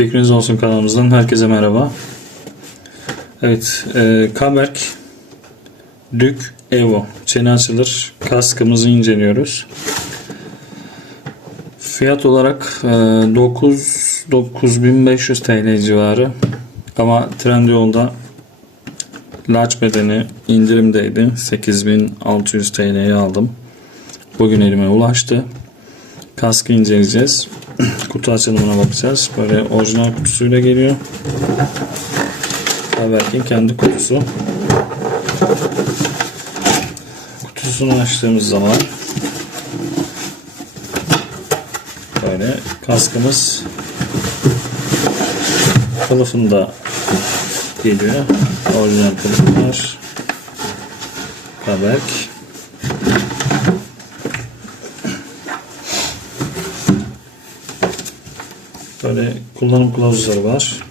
Fikriniz olsun kanalımızdan herkese merhaba. Evet, e, Kaberk Dük Evo çene açılır kaskımızı inceliyoruz. Fiyat olarak e, 9 9500 TL civarı ama Trendyol'da large bedeni indirimdeydi. 8600 TL'ye aldım. Bugün elime ulaştı. Kaskı inceleyeceğiz. Kutu açılımına bakacağız. Böyle orijinal kutusuyla geliyor. Haberkin kendi kutusu. Kutusunu açtığımız zaman böyle kaskımız kılıfında geliyor. Orijinal kılıfı var. Böyle kullanım kılavuzları var.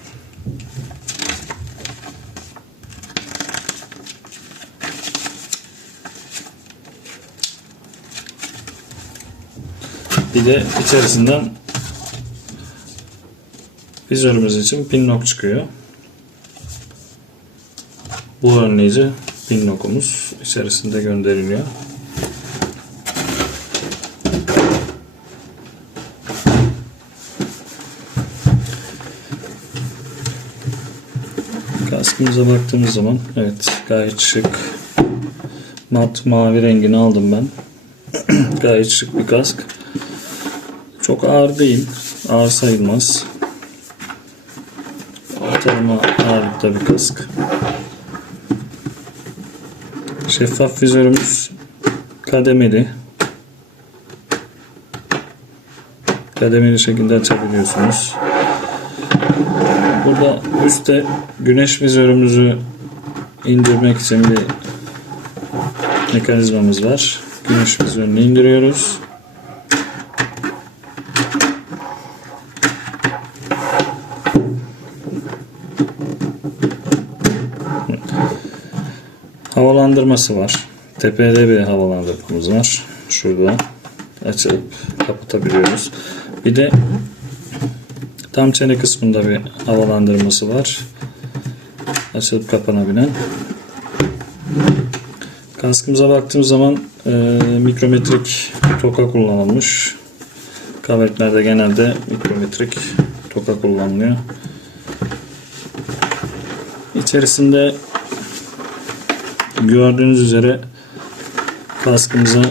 Bir de içerisinden vizörümüz için pinlock çıkıyor. Bu önleyici pinlokumuz içerisinde gönderiliyor. Kaskımıza baktığımız zaman evet gayet şık. Mat mavi rengini aldım ben. gayet şık bir kask. Çok ağır değil. Ağır sayılmaz. Ortalama ağırlıkta bir kask. Şeffaf vizörümüz kademeli. Kademeli şekilde açabiliyorsunuz. Burada üstte güneş vizörümüzü indirmek için bir mekanizmamız var. Güneş vizörünü indiriyoruz. Havalandırması var. Tepede bir havalandırmamız var. Şurada açıp kapatabiliyoruz. Bir de Tam çene kısmında bir havalandırması var. Açılıp kapanabilen. Kaskımıza baktığımız zaman e, mikrometrik toka kullanılmış. Kaveklerde genelde mikrometrik toka kullanılıyor. İçerisinde gördüğünüz üzere kaskımıza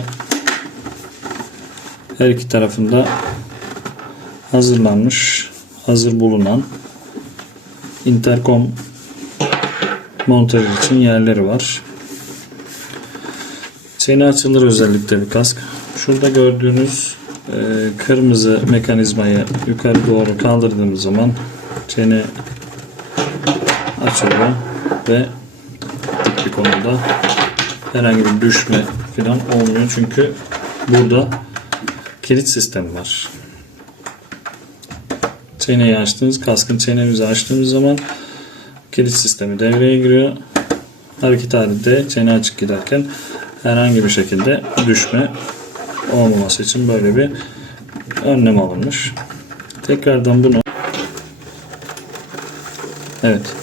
her iki tarafında hazırlanmış hazır bulunan interkom montajı için yerleri var. Çene açılır özellikle bir kask. Şurada gördüğünüz e, kırmızı mekanizmayı yukarı doğru kaldırdığımız zaman çene açılıyor ve dik bir konuda herhangi bir düşme falan olmuyor. Çünkü burada kilit sistemi var çeneyi açtığımız, kaskın çenemizi açtığımız zaman kilit sistemi devreye giriyor. Hareket halinde çene açık giderken herhangi bir şekilde düşme olmaması için böyle bir önlem alınmış. Tekrardan bunu Evet.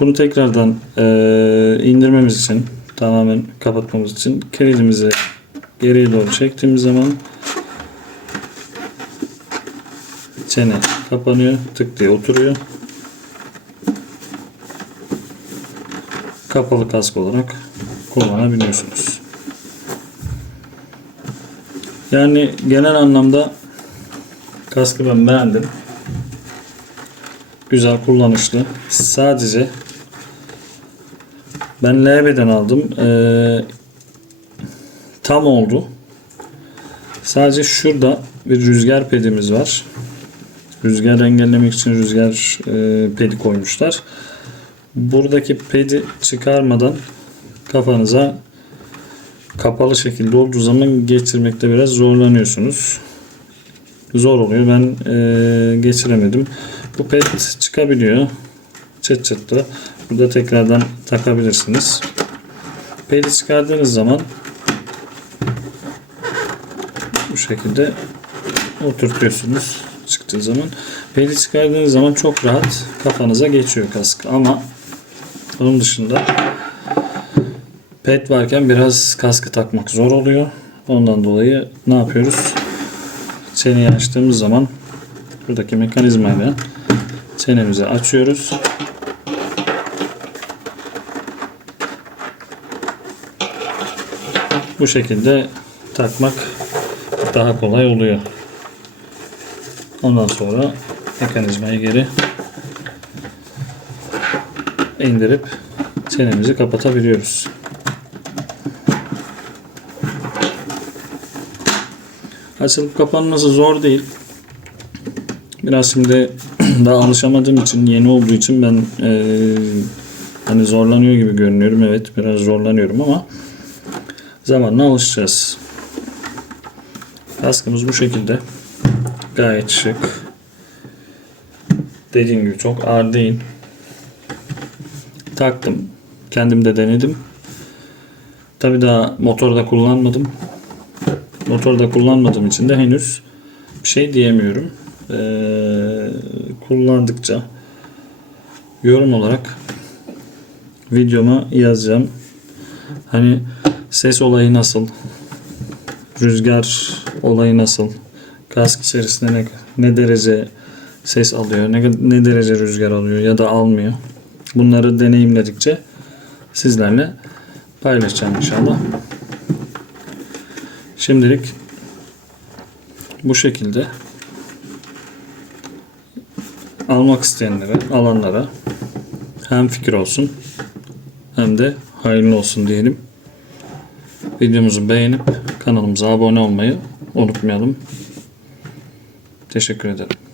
Bunu tekrardan e, indirmemiz için tamamen kapatmamız için kilidimizi geriye doğru çektiğimiz zaman çene kapanıyor. Tık diye oturuyor. Kapalı kask olarak kullanabiliyorsunuz. Yani genel anlamda kaskı ben beğendim. Güzel kullanışlı. Sadece ben LB'den aldım. Ee, tam oldu. Sadece şurada bir rüzgar pedimiz var. Rüzgar engellemek için rüzgar e, pedi koymuşlar. Buradaki pedi çıkarmadan kafanıza kapalı şekilde olduğu zaman geçirmekte biraz zorlanıyorsunuz. Zor oluyor. Ben e, geçiremedim. Bu ped çıkabiliyor. Çıt çıtlı. Burada tekrardan takabilirsiniz. Pedi çıkardığınız zaman bu şekilde oturtuyorsunuz. Çıktığı zaman. Pedi çıkardığınız zaman çok rahat kafanıza geçiyor kask. Ama onun dışında pet varken biraz kaskı takmak zor oluyor. Ondan dolayı ne yapıyoruz? Çeneyi açtığımız zaman buradaki mekanizmayla çenemizi açıyoruz. Bu şekilde takmak daha kolay oluyor. Ondan sonra mekanizmayı geri indirip çenemizi kapatabiliyoruz. Açılıp kapanması zor değil. Biraz şimdi daha alışamadığım için, yeni olduğu için ben eee, hani zorlanıyor gibi görünüyorum. Evet biraz zorlanıyorum ama zamanla alışacağız. Kaskımız bu şekilde. Gayet şık. Dediğim gibi çok ağır değil. Taktım. Kendim de denedim. Tabi daha motorda kullanmadım. Motorda kullanmadığım için de henüz bir şey diyemiyorum. Ee, kullandıkça yorum olarak videoma yazacağım. Hani ses olayı nasıl? Rüzgar olayı nasıl? Kask içerisinde ne, ne derece ses alıyor? Ne, ne derece rüzgar alıyor ya da almıyor? Bunları deneyimledikçe sizlerle paylaşacağım inşallah. Şimdilik bu şekilde almak isteyenlere, alanlara hem fikir olsun hem de hayırlı olsun diyelim. Videomuzu beğenip kanalımıza abone olmayı unutmayalım. Teşekkür ederim.